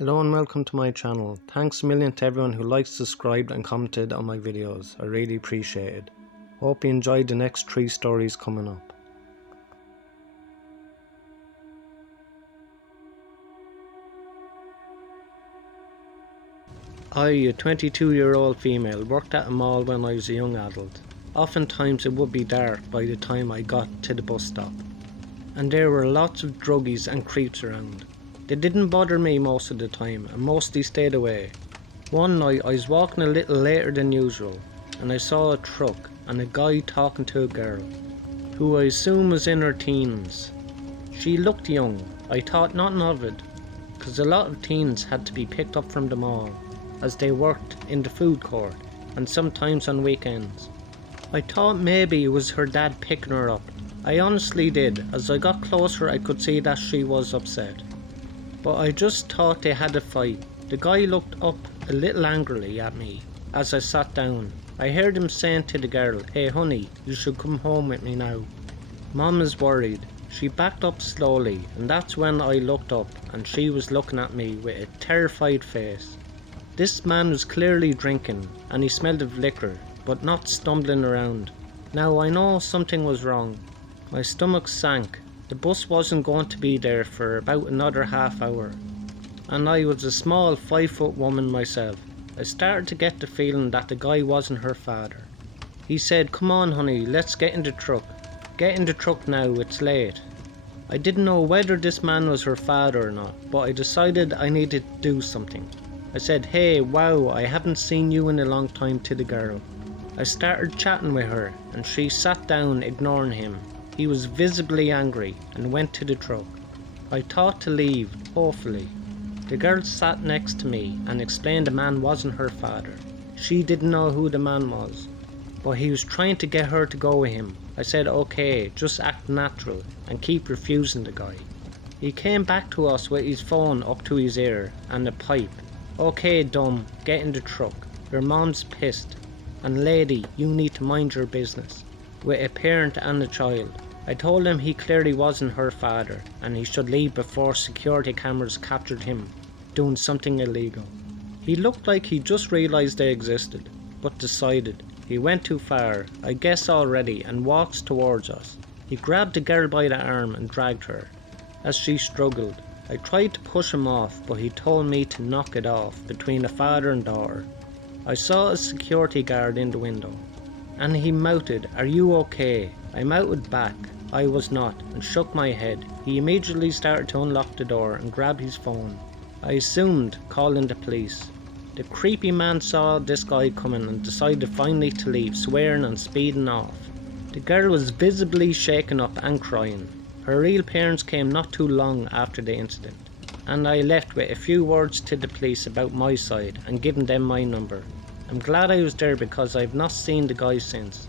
Hello and welcome to my channel. Thanks a million to everyone who liked, subscribed and commented on my videos. I really appreciate it. Hope you enjoyed the next 3 stories coming up. I, a 22-year-old female, worked at a mall when I was a young adult. Oftentimes it would be dark by the time I got to the bus stop, and there were lots of druggies and creeps around. They didn't bother me most of the time and mostly stayed away. One night I was walking a little later than usual and I saw a truck and a guy talking to a girl, who I assume was in her teens. She looked young. I thought nothing of it, because a lot of teens had to be picked up from the mall, as they worked in the food court and sometimes on weekends. I thought maybe it was her dad picking her up. I honestly did. As I got closer I could see that she was upset. But I just thought they had a fight. The guy looked up a little angrily at me as I sat down. I heard him saying to the girl, "Hey honey, you should come home with me now. Mom is worried." She backed up slowly and that's when I looked up and she was looking at me with a terrified face. This man was clearly drinking and he smelled of liquor, but not stumbling around. Now I know something was wrong. My stomach sank. The bus wasn't going to be there for about another half hour, and I was a small 5-foot woman myself. I started to get the feeling that the guy wasn't her father. He said, "Come on honey, let's get in the truck. Get in the truck now, it's late." I didn't know whether this man was her father or not, but I decided I needed to do something. I said, "Hey, wow, I haven't seen you in a long time," to the girl. I started chatting with her and she sat down, ignoring him. He was visibly angry and went to the truck. I thought to leave, hopefully. The girl sat next to me and explained the man wasn't her father. She didn't know who the man was, but he was trying to get her to go with him. I said, "Okay, just act natural and keep refusing the guy." He came back to us with his phone up to his ear and a pipe. "Okay, dumb, get in the truck. Your mom's pissed. And lady, you need to mind your business," with a parent and a child. I told him he clearly wasn't her father and he should leave before security cameras captured him doing something illegal. He looked like he just realised they existed, but decided he went too far, I guess already, and walks towards us. He grabbed the girl by the arm and dragged her. As she struggled, I tried to push him off, but he told me to knock it off between a father and daughter. I saw a security guard in the window, and he mouted, "Are you okay?" I mouted back. I was not, and shook my head. He immediately started to unlock the door and grab his phone. I assumed calling the police. The creepy man saw this guy coming and decided finally to leave, swearing and speeding off. The girl was visibly shaken up and crying. Her real parents came not too long after the incident, and I left with a few words to the police about my side and given them my number. I'm glad I was there because I've not seen the guy since,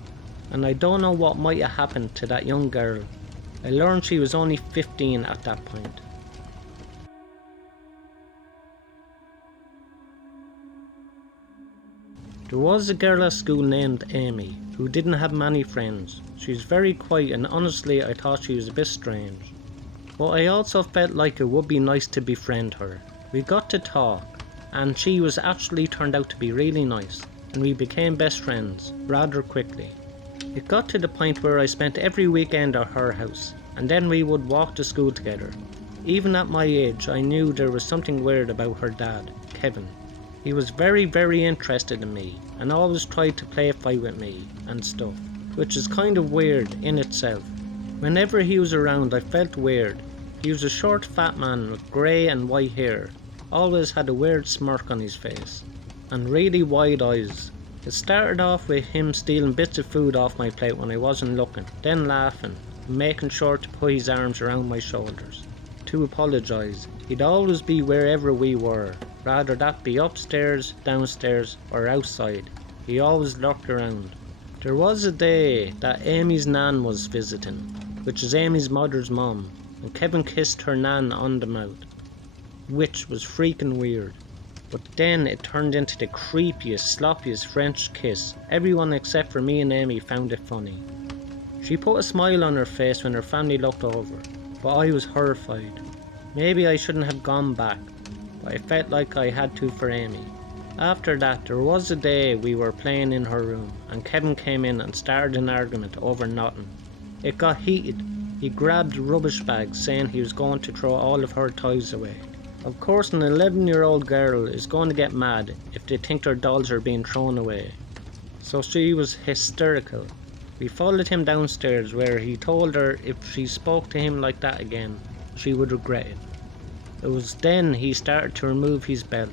and I don't know what might have happened to that young girl. I learned she was only 15 at that point. There was a girl at school named Amy who didn't have many friends. She was very quiet and honestly I thought she was a bit strange. But I also felt like it would be nice to befriend her. We got to talk and she was actually turned out to be really nice, and we became best friends rather quickly. It got to the point where I spent every weekend at her house and then we would walk to school together. Even at my age I knew there was something weird about her dad, Kevin. He was very interested in me and always tried to play a fight with me and stuff, which is kind of weird in itself. Whenever he was around I felt weird. He was a short fat man with grey and white hair, always had a weird smirk on his face, and really wide eyes. It started off with him stealing bits of food off my plate when I wasn't looking, then laughing and making sure to put his arms around my shoulders to apologise. He'd always be wherever we were, rather that be upstairs, downstairs or outside. He always lurked around. There was a day that Amy's nan was visiting, which is Amy's mother's mom, and Kevin kissed her nan on the mouth, which was freaking weird. But then it turned into the creepiest, sloppiest French kiss. Everyone except for me and Amy found it funny. She put a smile on her face when her family looked over, but I was horrified. Maybe I shouldn't have gone back, but I felt like I had to for Amy. After that, there was a day we were playing in her room and Kevin came in and started an argument over nothing. It got heated. He grabbed rubbish bags saying he was going to throw all of her toys away. Of course, an 11-year-old girl is going to get mad if they think their dolls are being thrown away. So she was hysterical. We followed him downstairs where he told her if she spoke to him like that again, she would regret it. It was then he started to remove his belt.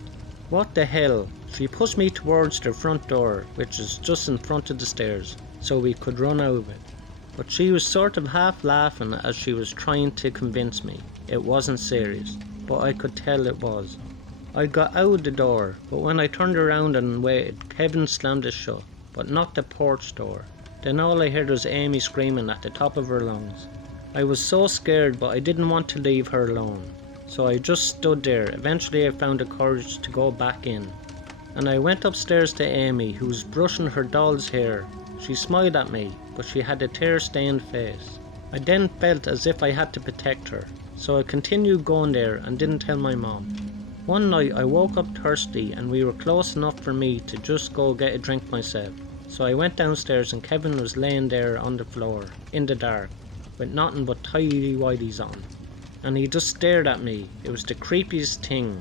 What the hell? She pushed me towards the front door, which is just in front of the stairs, so we could run out of it. But she was sort of half laughing as she was trying to convince me it wasn't serious, but I could tell it was. I got out of the door, but when I turned around and waited, Kevin slammed it shut, but not the porch door. Then all I heard was Amy screaming at the top of her lungs. I was so scared, but I didn't want to leave her alone. So I just stood there. Eventually I found the courage to go back in. And I went upstairs to Amy, who was brushing her doll's hair. She smiled at me, but she had a tear-stained face. I then felt as if I had to protect her, so I continued going there and didn't tell my mom. One night I woke up thirsty and we were close enough for me to just go get a drink myself. So I went downstairs and Kevin was laying there on the floor, in the dark, with nothing but tighty-whities on. And he just stared at me. It was the creepiest thing.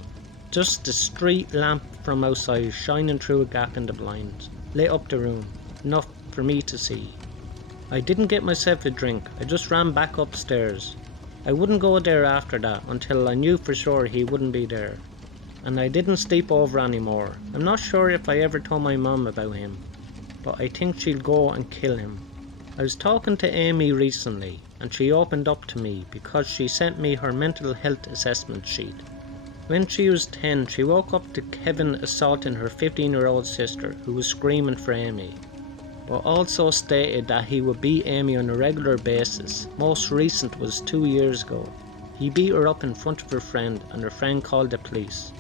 Just the street lamp from outside shining through a gap in the blinds, lit up the room, enough for me to see. I didn't get myself a drink, I just ran back upstairs. I wouldn't go there after that until I knew for sure he wouldn't be there. And I didn't sleep over anymore. I'm not sure if I ever told my mum about him, but I think she'll go and kill him. I was talking to Amy recently and she opened up to me because she sent me her mental health assessment sheet. When she was 10, she woke up to Kevin assaulting her 15-year-old sister who was screaming for Amy, but also stated that he would beat Amy on a regular basis. Most recent was 2 years ago. He beat her up in front of her friend and her friend called the police.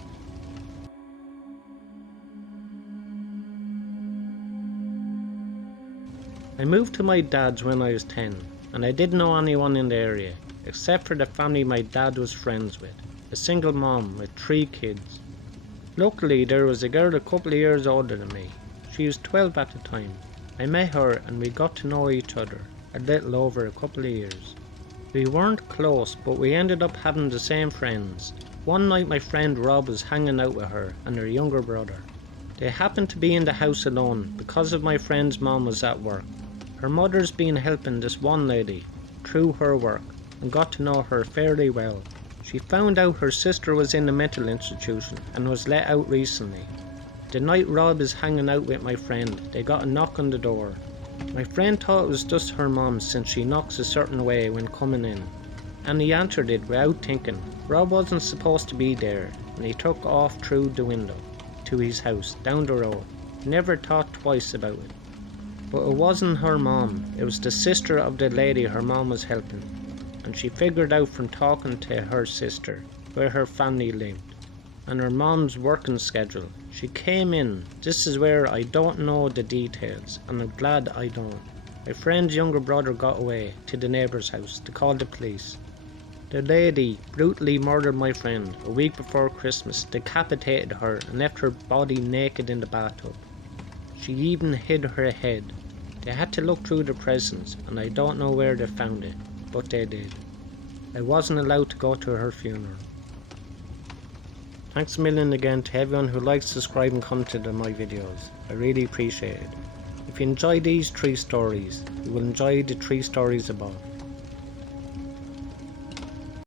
I moved to my dad's when I was 10, and I didn't know anyone in the area, except for the family my dad was friends with, a single mom with 3 kids. Luckily there was a girl a couple of years older than me. She was 12 at the time. I met her and we got to know each other a little over a couple of years. We weren't close, but we ended up having the same friends. One night my friend Rob was hanging out with her and her younger brother. They happened to be in the house alone because of my friend's mom was at work. Her mother's been helping this one lady through her work and got to know her fairly well. She found out her sister was in a mental institution and was let out recently. The night Rob is hanging out with my friend, they got a knock on the door. My friend thought it was just her mom since she knocks a certain way when coming in, and he answered it without thinking. Rob wasn't supposed to be there and he took off through the window to his house down the road. He never thought twice about it. But it wasn't her mom, it was the sister of the lady her mom was helping, and she figured out from talking to her sister where her family lived and her mom's working schedule. She came in. This is where I don't know the details, and I'm glad I don't. My friend's younger brother got away to the neighbour's house to call the police. The lady brutally murdered my friend a week before Christmas, decapitated her and left her body naked in the bathtub. She even hid her head. They had to look through the presents and I don't know where they found it, but they did. I wasn't allowed to go to her funeral. Thanks a million again to everyone who likes, subscribe and comment to my videos. I really appreciate it. If you enjoy these 3 stories, you will enjoy the 3 stories above.